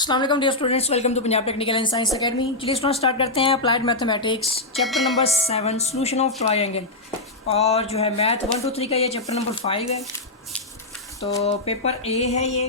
अस्सलाम वालेकुम dear students, welcome to Punjab technical and science academy. चलिए स्टूडेंट स्टार्ट करते हैं applied mathematics chapter number 7 solution of triangle. और जो है मैथ 1 2 3 का ये चैप्टर नंबर 5 है, तो पेपर ए है ये।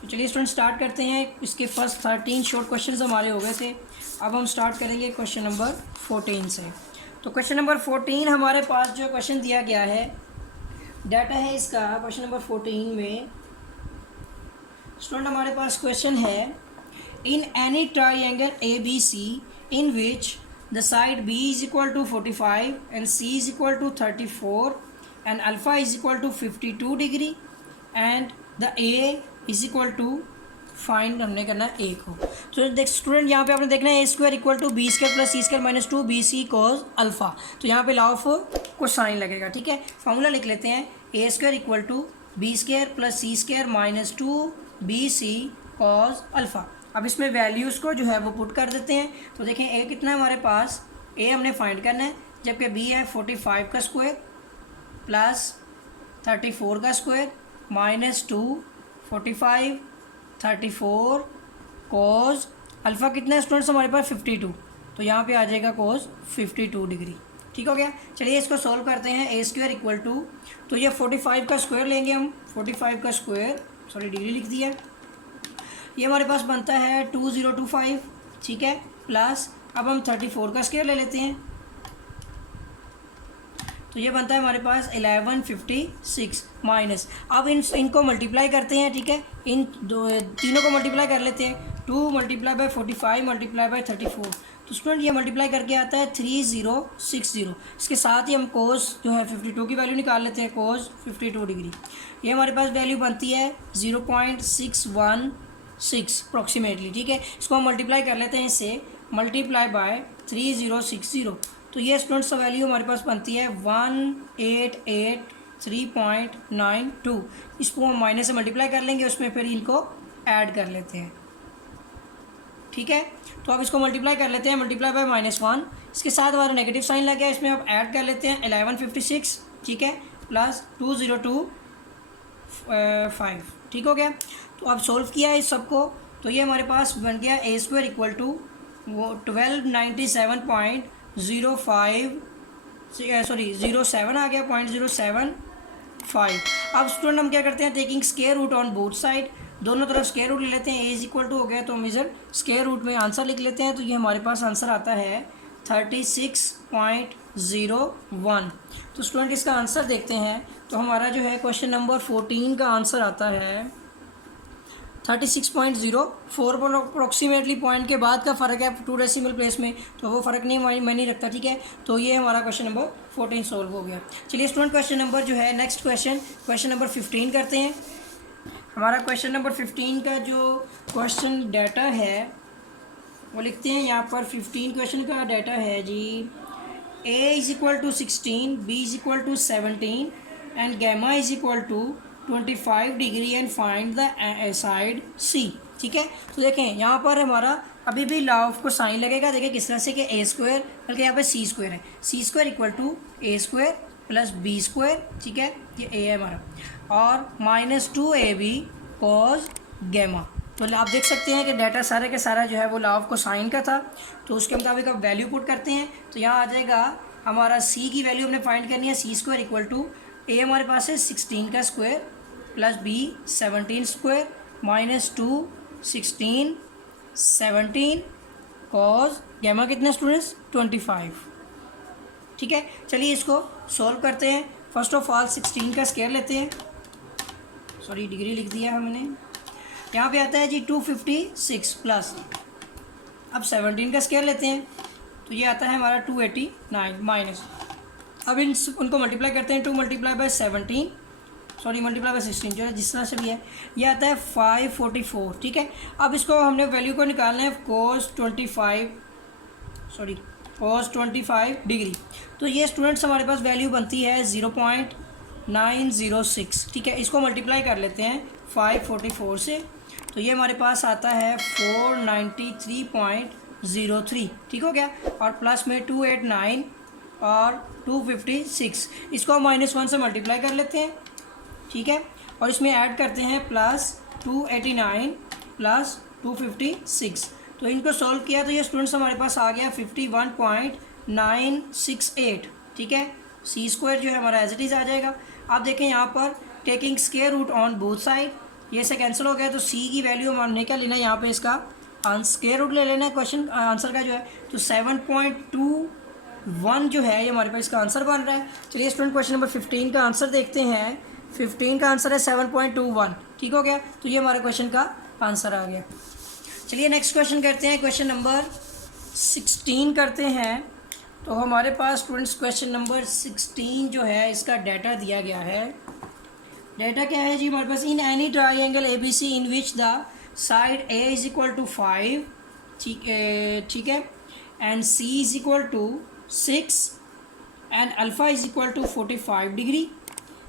तो चलिए स्टूडेंट स्टार्ट करते हैं। इसके फर्स्ट 13 शॉर्ट क्वेश्चन हमारे हो गए थे। अब हम स्टार्ट करेंगे क्वेश्चन नंबर 14 से। तो क्वेश्चन नंबर 14 हमारे पास जो क्वेश्चन दिया गया है, डाटा है इसका क्वेश्चन नंबर 14 में। स्टूडेंट हमारे पास क्वेश्चन है, in any triangle A B C in which the side B is equal to 45 and C is equal to 34 and alpha is equal to 52 degree and the A is equal to, find हमने करना है ए को। तो देख student यहाँ पे आपने देखना है a square equal to b square plus c square minus 2 b c cos alpha. तो यहाँ पे लॉ ऑफ को साइन लगेगा, ठीक है। फार्मूला लिख लेते हैं, a square equal to b square plus c square minus 2 b c cos alpha. अब इसमें वैल्यूज़ को जो है वो पुट कर देते हैं। तो देखें ए कितना है हमारे पास, ए हमने फाइंड करना है, जबकि बी है 45 का स्क्वायर प्लस 34 का स्क्वायर माइनस 2 45 34 कॉज अल्फ़ा कितना है स्टूडेंट्स हमारे पास 52। तो यहाँ पे आ जाएगा कॉज 52 डिग्री। ठीक हो गया। चलिए इसको सॉल्व करते हैं। ए स्क्वायर इक्वल टू, तो ये 45 का स्क्वायर लेंगे हम, 45 का स्क्वायर, सॉरी डिग्री लिख दिया, ये हमारे पास बनता है 2025, ठीक है। प्लस अब हम 34 का स्क्वायर ले लेते हैं, तो ये बनता है हमारे पास 1156 माइनस, अब इनको मल्टीप्लाई करते हैं, ठीक है। इन दो तीनों को मल्टीप्लाई कर लेते हैं, 2 मल्टीप्लाई बाय 45 मल्टीप्लाई बाय 34। तो स्टूडेंट ये मल्टीप्लाई करके आता है 3060। इसके साथ ही हम कोस जो है 52 की वैल्यू निकाल लेते हैं, कोस 52 डिग्री। ये हमारे पास वैल्यू बनती है 0.616 अप्रॉक्सीमेटली, ठीक है। इसको हम मल्टीप्लाई कर लेते हैं, इससे मल्टीप्लाई बाय 3060। तो ये स्टूडेंट्स वैल्यू हमारे पास बनती है 1883.92। इसको हम माइनस से मल्टीप्लाई कर लेंगे, उसमें फिर इनको ऐड कर लेते हैं, ठीक है। तो अब इसको मल्टीप्लाई कर लेते हैं, मल्टीप्लाई बाय -1, इसके साथ हमारा नेगेटिव साइन लग गया, इसमें अब ऐड कर लेते हैं 1156, ठीक है, प्लस 2025, ठीक हो गया। तो अब सोल्व किया है इस सबको, तो ये हमारे पास बन गया ए स्क्वायर इक्वल टू वो 07 आ गया, 0.075। अब स्टूडेंट हम क्या करते हैं, taking square root on both side, दोनों तरफ स्क्वायर रूट ले लेते हैं। ए इज इक्वल टू हो गया तो हम इधर स्क्वायर रूट में आंसर लिख लेते हैं। तो ये हमारे पास आंसर आता है 36.01। तो स्टूडेंट इसका आंसर देखते हैं, तो हमारा जो है क्वेश्चन नंबर 14 का आंसर आता है 36.04। अप्रॉक्सीमेटली पॉइंट के बाद का फ़र्क है 2 डेसिमल प्लेस में, तो वो फ़र्क नहीं मैं नहीं रखता, ठीक है। तो ये हमारा क्वेश्चन नंबर 14 सॉल्व हो गया। चलिए स्टूडेंट क्वेश्चन नंबर जो है नेक्स्ट क्वेश्चन नंबर 15 करते हैं। हमारा क्वेश्चन नंबर 15 का जो क्वेश्चन डाटा है वो लिखते हैं यहाँ पर। 15 क्वेश्चन का डाटा है जी, a is equal to 16, b is equal to 17 and gamma is equal to 25 degree and find the side c, ठीक है। तो देखें यहाँ पर हमारा अभी भी लॉ ऑफ को साइन लगेगा। देखें किस तरह से कि ए स्क्वायर, बल्कि यहाँ पे सी स्क्वायर है, सी square equal to a square plus b square, ठीक है, ये ए है हमारा, और माइनस 2ab कॉज गैमा। तो आप देख सकते हैं कि डाटा सारे के सारा जो है वो लॉ ऑफ को साइन का था। तो उसके मुताबिक अब वैल्यू पुट करते हैं, तो यहाँ आ जाएगा हमारा सी की वैल्यू हमने फाइंड करनी है, सी स्क्वायर इक्वल टू ए हमारे पास है 16 का square plus B 17 square minus 2 16 17 cos gamma कितना स्टूडेंट्स 25, ठीक है। चलिए इसको सॉल्व करते हैं। फर्स्ट ऑफ ऑल 16 का स्क्वायर लेते हैं, सॉरी डिग्री लिख दिया हमने। यहाँ पे आता है जी 256 प्लस, अब 17 का स्क्वायर लेते हैं, तो ये आता है हमारा 289 माइनस, अब उनको मल्टीप्लाई करते हैं, 2 multiply by 17, sorry multiply by 16, जो है जिस तरह से भी है, ये आता है 544, ठीक है। अब इसको हमने वैल्यू को निकालना है cos 25 डिग्री। तो ये स्टूडेंट्स हमारे पास वैल्यू बनती है 0.906, ठीक है। इसको मल्टीप्लाई कर लेते हैं 544 से, तो ये हमारे पास आता है 493.03, ठीक हो गया। और प्लस में 289 और 256, इसको हम -1 से मल्टीप्लाई कर लेते हैं, ठीक है। और इसमें ऐड करते हैं प्लस 289 प्लस 256। तो इनको सॉल्व किया तो ये स्टूडेंट्स हमारे पास आ गया 51.968। ठीक है, सी स्क्वायर जो है हमारा एज इट इज़ आ जाएगा। आप देखें यहाँ पर taking square root on both side, ये से कैंसिल हो गया, तो सी की वैल्यू हमने क्या लेना है यहाँ पे, इसका स्क्वायर रूट ले लेना है क्वेश्चन आंसर का जो है। तो 7.21 जो है ये हमारे पास इसका आंसर बन रहा है। चलिए स्टूडेंट क्वेश्चन नंबर 15 का आंसर देखते हैं। 15 का आंसर है 7.21। ठीक हो गया, तो ये हमारे क्वेश्चन का आंसर आ गया। चलिए नेक्स्ट क्वेश्चन करते हैं, क्वेश्चन नंबर 16 करते हैं। तो हमारे पास स्टूडेंट्स क्वेश्चन नंबर 16 जो है इसका डाटा दिया गया है। डाटा क्या है जी हमारे पास, in any triangle A B C in which the side a is equal to 5, ठीक है, and C is equal to 6 and alpha is equal to 45 degree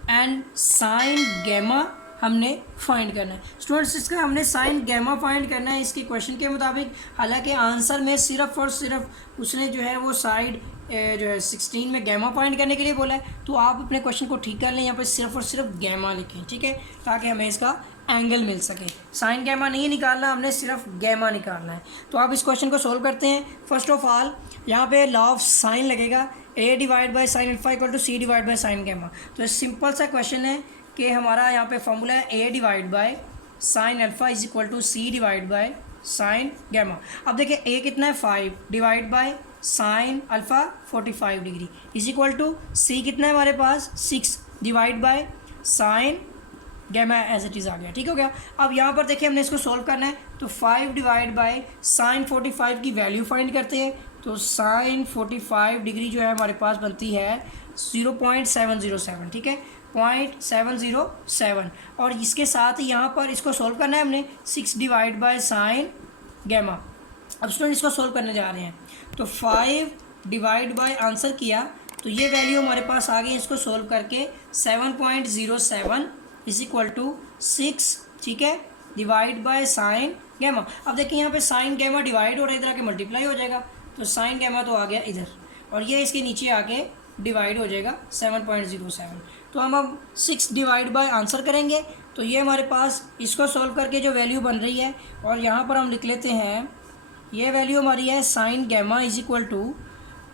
and sine gamma हमने फाइंड करना है। स्टूडेंट्स इसका हमने साइन गैमा फाइंड करना है इसके क्वेश्चन के मुताबिक। हालांकि आंसर में सिर्फ और सिर्फ उसने जो है वो साइड जो है 16 में गैमा फाइंड करने के लिए बोला है। तो आप अपने क्वेश्चन को ठीक कर लें, यहाँ पर सिर्फ और सिर्फ गैमा लिखें, ठीक है, ताकि हमें इसका एंगल मिल सके। साइन गैमा नहीं निकालना, हमने सिर्फ गैमा निकालना है। तो आप इस क्वेश्चन को सोल्व करते हैं। फर्स्ट ऑफ ऑल यहाँ पे लॉ ऑफ साइन लगेगा, a divide by sine alpha equal to c divide by sine gamma. तो सिंपल सा क्वेश्चन है कि हमारा यहाँ पे फॉर्मूला है a divide by sine alpha is equal to c divide by sine gamma. अब देखिए ए कितना है 5 divide by sine alpha 45 degree is equal to c कितना है हमारे पास 6 divide by sine gamma as it is आ गया। ठीक हो गया। अब यहाँ पर देखिए हमने इसको सोल्व करना है, तो 5 डिवाइड बाय साइन 45 की वैल्यू फाइंड करते हैं। तो साइन 45 डिग्री जो है हमारे पास बनती है 0.707, ठीक है, 0.707। और इसके साथ ही यहाँ पर इसको सोल्व करना है हमने 6 डिवाइड बाय साइन गैमा। अब स्टूडेंट इसको सोल्व करने जा रहे हैं, तो 5 डिवाइड बाय आंसर किया तो ये वैल्यू हमारे पास आ गई। इसको सोल्व करके 7.07 इज इक्वल टू 6, ठीक है, डिवाइड बाय साइन गैमा। अब देखिए यहाँ पे साइन गैमा डिवाइड हो रहा है, इधर आके मल्टीप्लाई हो जाएगा, तो साइन गैमा तो आ गया इधर, और ये इसके नीचे आके डिवाइड हो जाएगा 7.07। तो हम अब 6 डिवाइड बाय आंसर करेंगे, तो ये हमारे पास इसको सॉल्व करके जो वैल्यू बन रही है, और यहाँ पर हम लिख लेते हैं ये वैल्यू हमारी है sine gamma is equal to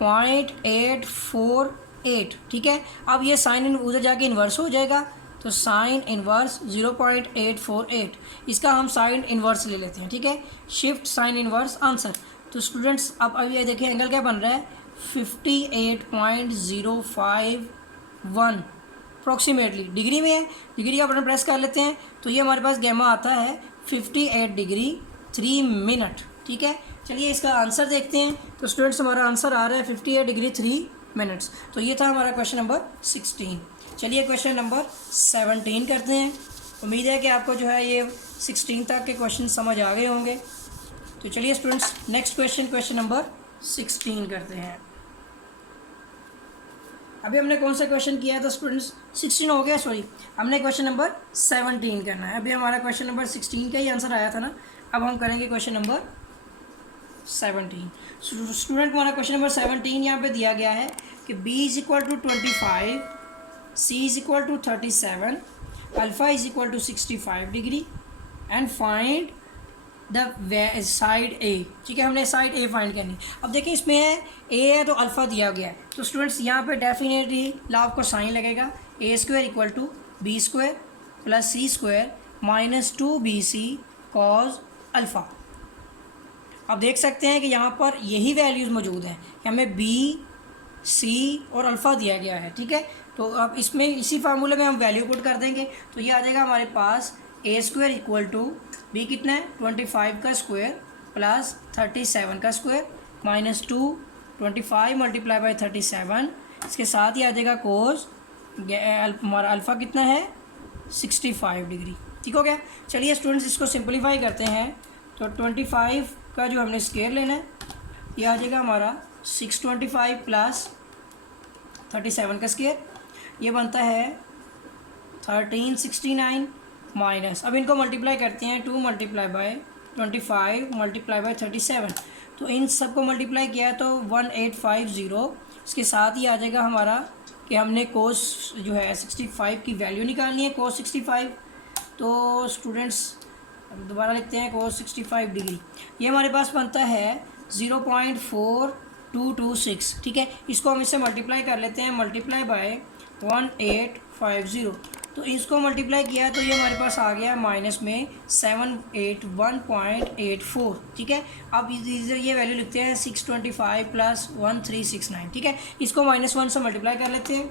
0.848, ठीक है। अब ये साइन उधर जाके इन्वर्स हो जाएगा, तो साइन इन्वर्स 0.848, इसका हम साइन इन्वर्स ले लेते हैं, ठीक है, शिफ्ट साइन इन्वर्स आंसर। तो स्टूडेंट्स अब ये देखिए एंगल क्या बन रहा है 58.051 अप्रॉक्सीमेटली, डिग्री में है, डिग्री का बटन प्रेस कर लेते हैं, तो ये हमारे पास गैमा आता है 58 डिग्री 3 मिनट, ठीक है। चलिए इसका आंसर देखते हैं। तो स्टूडेंट्स हमारा आंसर आ रहा है 58 डिग्री 3 मिनट्स। तो ये था हमारा क्वेश्चन नंबर 16। चलिए क्वेश्चन नंबर 17 करते हैं। उम्मीद है कि आपको जो है ये 16 तक के क्वेश्चन समझ आ गए होंगे। तो चलिए स्टूडेंट्स नेक्स्ट क्वेश्चन नंबर 16 करते हैं। अभी हमने कौन सा क्वेश्चन किया था स्टूडेंट्स, 16 हो गया, सॉरी, हमने क्वेश्चन नंबर 17 करना है। अभी हमारा क्वेश्चन नंबर 16 का ही आंसर आया था ना, अब हम करेंगे क्वेश्चन नंबर 17। स्टूडेंट हमारा क्वेश्चन नंबर 17 यहाँ पे दिया गया है कि b is equal to 25, c is equal to 37, alpha is equal to 65 degree and find the side a, ठीक है, हमने साइड ए फाइंड करनी। अब देखिए इसमें है ए है तो अल्फ़ा दिया गया है, तो स्टूडेंट्स यहाँ पे डेफिनेटली लॉ को साइन लगेगा, a square equal to b square plus c square minus 2bc cos alpha. अब देख सकते हैं कि यहाँ पर यही वैल्यूज़ मौजूद हैं कि हमें बी सी और अल्फ़ा दिया गया है, ठीक है। तो अब इसमें इसी फार्मूले में हम वैल्यू पुट कर देंगे, तो ये आ जाएगा हमारे पास ए स्क्वायर इक्वल टू बी कितना है 25 का स्क्वायर प्लस 37 का स्क्वायर माइनस 2 25 मल्टीप्लाई बाई 37, इसके साथ ही आ जाएगा कोस हमारा अल्फ़ा कितना है 65 डिग्री, ठीक हो गया। चलिए स्टूडेंट्स इसको सिंपलीफाई करते हैं, तो 25 का जो हमने स्क्वायर लेना है ये आ जाएगा हमारा 625 प्लस 37 का स्क्वायर, ये बनता है 1369 माइनस, अब इनको मल्टीप्लाई करते हैं 2 मल्टीप्लाई बाय 25 मल्टीप्लाई बाय 37, तो इन सब को मल्टीप्लाई किया तो 1850, इसके साथ ही आ जाएगा हमारा कि हमने कोस जो है 65 की वैल्यू निकालनी है, कोस 65। तो स्टूडेंट्स अब दोबारा लिखते हैं cos 65 डिग्री, ये हमारे पास बनता है 0.4226, ठीक है। इसको हम इससे मल्टीप्लाई कर लेते हैं, मल्टीप्लाई बाय 1850, तो इसको मल्टीप्लाई किया तो ये हमारे पास आ गया माइनस में 781.84, ठीक है। अब ये वैल्यू लिखते हैं 625 प्लस 1369, ठीक है। इसको -1 से मल्टीप्लाई कर लेते हैं,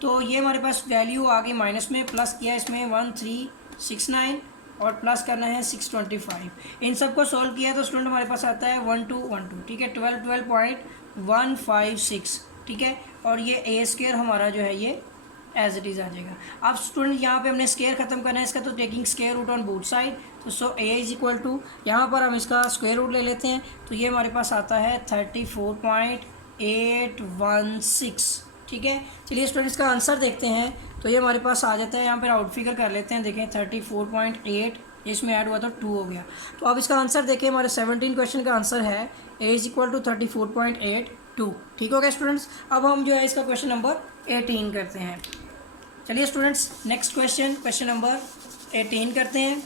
तो ये हमारे पास वैल्यू आ गई माइनस में, प्लस किया इसमें 1369 और प्लस करना है 625। इन सबको सॉल्व किया तो स्टूडेंट हमारे पास आता है 1212, ठीक है, 12.156, ठीक है। और ये ए स्क्वायर हमारा जो है ये एज इट इज़ आ जाएगा। अब स्टूडेंट यहाँ पे हमने स्क्वायर ख़त्म करना है इसका, तो taking square root on both side, तो so A is equal to, यहाँ पर हम इसका स्क्वायर रूट ले लेते हैं, तो ये हमारे पास आता है 34.816, ठीक है। चलिए स्टूडेंट इसका आंसर देखते हैं, तो ये हमारे पास आ जाता है, यहाँ पर आउट फिगर कर लेते हैं, देखें 34.8 इसमें ऐड हुआ तो 2 हो गया। तो अब इसका आंसर देखें, हमारे 17 क्वेश्चन का आंसर है ए इज इक्वल टू 34.82, ठीक हो गया स्टूडेंट्स। अब हम जो है इसका क्वेश्चन नंबर 18 करते हैं। चलिए स्टूडेंट्स नेक्स्ट क्वेश्चन नंबर 18 करते हैं।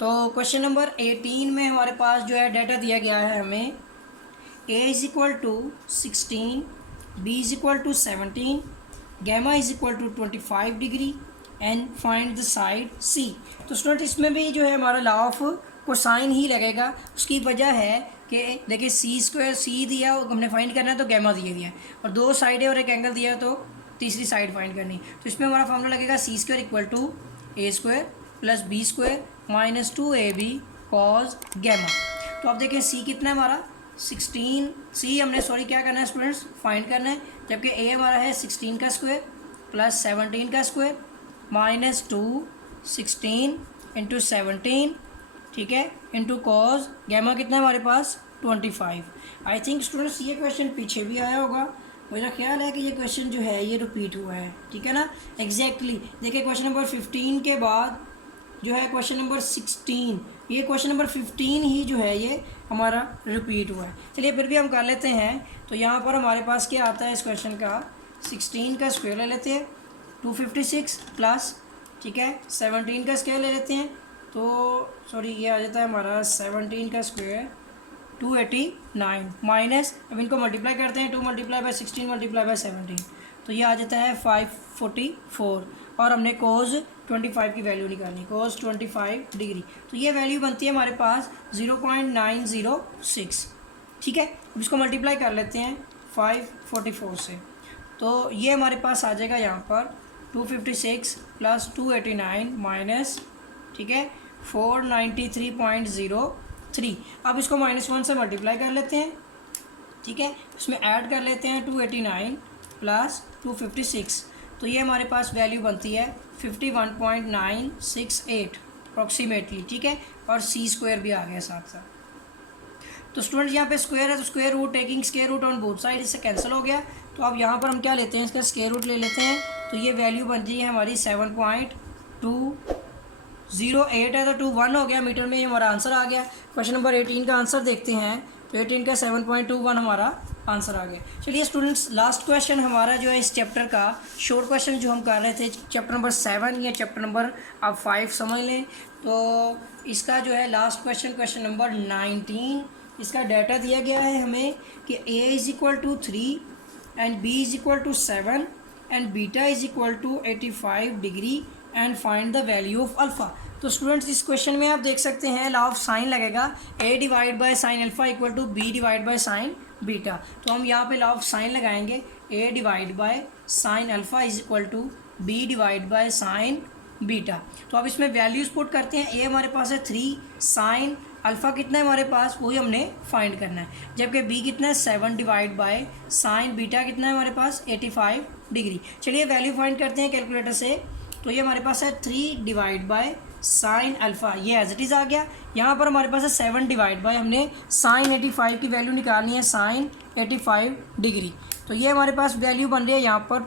तो क्वेश्चन नंबर 18 में हमारे पास जो है डाटा दिया गया है हमें, a is equal to 16, b is equal to 17, gamma is equal to 25 degree and find the side c. तो स्टूडेंट इसमें भी जो है हमारा लॉ ऑफ कोसाइन ही लगेगा। उसकी वजह है कि देखिए सी स्क्वायर, सी दिया हमने फाइंड करना है तो गैमा दिया है, और 2 साइड है और एक एंगल दिया है तो तीसरी साइड फाइंड करनी। तो इसमें हमारा फॉर्मूला लगेगा c square equal to a square plus b square minus 2ab cos gamma. तो अब देखें सी कितना है हमारा 16, सी हमने क्या करना है स्टूडेंट्स फाइंड करना है, जबकि ए हमारा है 16 का स्क्वायर प्लस 17 का स्क्वायर माइनस 2 16 इंटू 17, ठीक है, इंटू कॉस गैमा कितना है हमारे पास 25। आई थिंक स्टूडेंट्स ये क्वेश्चन पीछे भी आया होगा, मुझे ख्याल है कि ये क्वेश्चन जो है ये रिपीट हुआ है, ठीक है ना। एग्जैक्टली देखिए क्वेश्चन नंबर 15 के बाद जो है क्वेश्चन नंबर 16, ये क्वेश्चन नंबर 15 ही जो है ये हमारा रिपीट हुआ है। चलिए फिर भी हम कर लेते हैं, तो यहाँ पर हमारे पास क्या आता है इस क्वेश्चन का, 16 का स्क्वायर ले लेते हैं 256 प्लस, ठीक है, 17 का स्क्वायर ले लेते हैं, तो सॉरी ये आ जाता है हमारा 17 का स्क्वायर 289 माइनस, अब इनको मल्टीप्लाई करते हैं 2 मल्टीप्लाई बाय 16 मल्टीप्लाई बाय 17, तो ये आ जाता है 544, और हमने कोस 25 की वैल्यू निकालनी, कोस 25 डिग्री, तो ये वैल्यू बनती है हमारे पास 0.906, ठीक है। अब इसको मल्टीप्लाई कर लेते हैं 544 से, तो ये हमारे पास आ जाएगा यहाँ पर 256 प्लस 289 माइनस, ठीक है, 493.03। अब इसको -1 से मल्टीप्लाई कर लेते हैं, ठीक है, इसमें ऐड कर लेते हैं 289 प्लस 256, तो ये हमारे पास वैल्यू बनती है 51.968 अप्रॉक्सीमेटली, ठीक है, और सी स्क्वायर भी आ गया साथ साथ। तो स्टूडेंट यहाँ पे स्क्वायर है तो square root taking square root on both side, इससे कैंसिल हो गया। तो अब यहाँ पर हम क्या लेते हैं, इसका स्क्वायर रूट ले लेते हैं, तो ये वैल्यू बनती है हमारी 7.208 है, तो 21 हो गया मीटर में, ये हमारा आंसर आ गया। क्वेश्चन नंबर 18 का आंसर देखते हैं, तो 18 का 7.21 हमारा आंसर आ गया। चलिए स्टूडेंट्स लास्ट क्वेश्चन हमारा जो है इस चैप्टर का शॉर्ट क्वेश्चन जो हम कर रहे थे चैप्टर नंबर 7 या चैप्टर नंबर आप 5 समझ लें, तो इसका जो है लास्ट क्वेश्चन नंबर 19, इसका डाटा दिया गया है हमें कि a is equal to 3 and b is equal to 7 and beta is equal to 85 degree and find the value of alpha. तो स्टूडेंट्स इस क्वेश्चन में आप देख सकते हैं लॉ ऑफ साइन लगेगा, a divide by sine alpha equal to b divide by sine beta. तो हम यहाँ पे लॉ ऑफ साइन लगाएंगे, a divide by sine alpha is equal to b divide by sine beta. तो अब इसमें values put करते हैं, a हमारे पास है 3, साइन अल्फ़ा कितना है हमारे पास वही हमने फाइंड करना है, जबकि b कितना है 7 डिवाइड बाय साइन बीटा कितना है हमारे पास 85 डिग्री। चलिए वैल्यू फाइंड करते हैं कैलकुलेटर से, तो ये हमारे पास है 3 डिवाइड बाय साइन अल्फ़ा, ये एज इट इज़ आ गया। यहाँ पर हमारे पास है 7 डिवाइड बाय हमने साइन 85 की वैल्यू निकालनी है, साइन 85 डिग्री। तो ये हमारे पास वैल्यू बन रही है यहाँ पर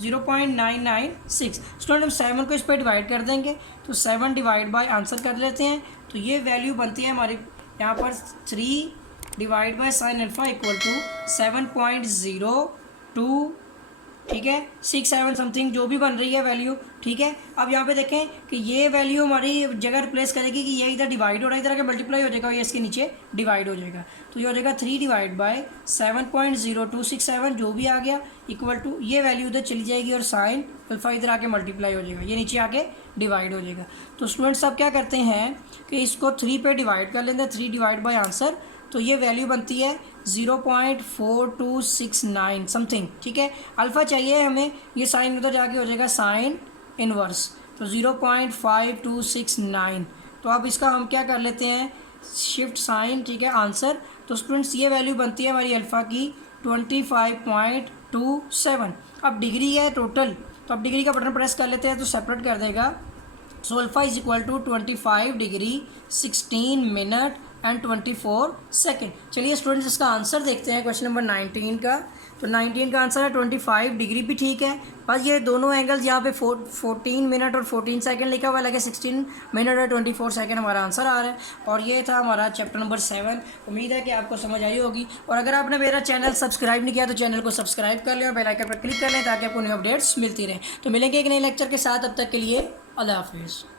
0.996। स्टूडेंट हम 7 को इस पर डिवाइड कर देंगे, तो 7 डिवाइड बाय आंसर कर लेते हैं, तो ये वैल्यू बनती है हमारी यहाँ पर 3 divide by sine alpha equal to 7.02 ठीक है, 6 7 समथिंग जो भी बन रही है वैल्यू, ठीक है। अब यहाँ पे देखें कि ये वैल्यू हमारी जगह रिप्लेस करेगी कि ये इधर डिवाइड हो रहा है, इधर आके मल्टीप्लाई हो जाएगा, ये इसके नीचे डिवाइड हो जाएगा। तो ये हो जाएगा 3 डिवाइड बाय 7.0267 जो भी आ गया इक्वल टू ये वैल्यू इधर चली जाएगी और साइन अल्फा इधर आके मल्टीप्लाई हो जाएगा, ये नीचे आके डिवाइड हो जाएगा। तो स्टूडेंट्स अब क्या करते हैं कि इसको 3 पे डिवाइड कर लेते हैं, 3 डिवाइड बाय आंसर, तो ये वैल्यू बनती है 0.4269 समथिंग, ठीक है। अल्फ़ा चाहिए हमें, ये साइन उधर जाके हो जाएगा साइन इनवर्स, तो 0.5269। तो अब इसका हम क्या कर लेते हैं, शिफ्ट साइन, ठीक है, आंसर। तो स्टूडेंट्स ये वैल्यू बनती है हमारी अल्फ़ा की 25.27। अब डिग्री है टोटल, तो अब डिग्री का बटन प्रेस कर लेते हैं तो सेपरेट कर देगा। So alpha is equal to 25 degree 16 minute and 24 second. चलिए स्टूडेंट्स इसका आंसर देखते हैं क्वेश्चन नंबर 19 का। तो 19 का आंसर है 25 डिग्री भी ठीक है, बस ये दोनों एंगल्स यहाँ पे 14 मिनट और 14 सेकंड लिखा हुआ है, लगे 16 मिनट और 24 सेकंड हमारा आंसर आ रहा है। और ये था हमारा चैप्टर नंबर 7। उम्मीद है कि आपको समझ आई होगी, और अगर आपने मेरा चैनल सब्सक्राइब नहीं किया तो चैनल को सब्सक्राइब कर लें और बेल आइकन पर क्लिक कर लें ताकि आपको न्यू अपडेट्स मिलती रहें। तो मिलेंगे एक नए लेक्चर के साथ, अब तक के लिए अल्लाह हाफिज़।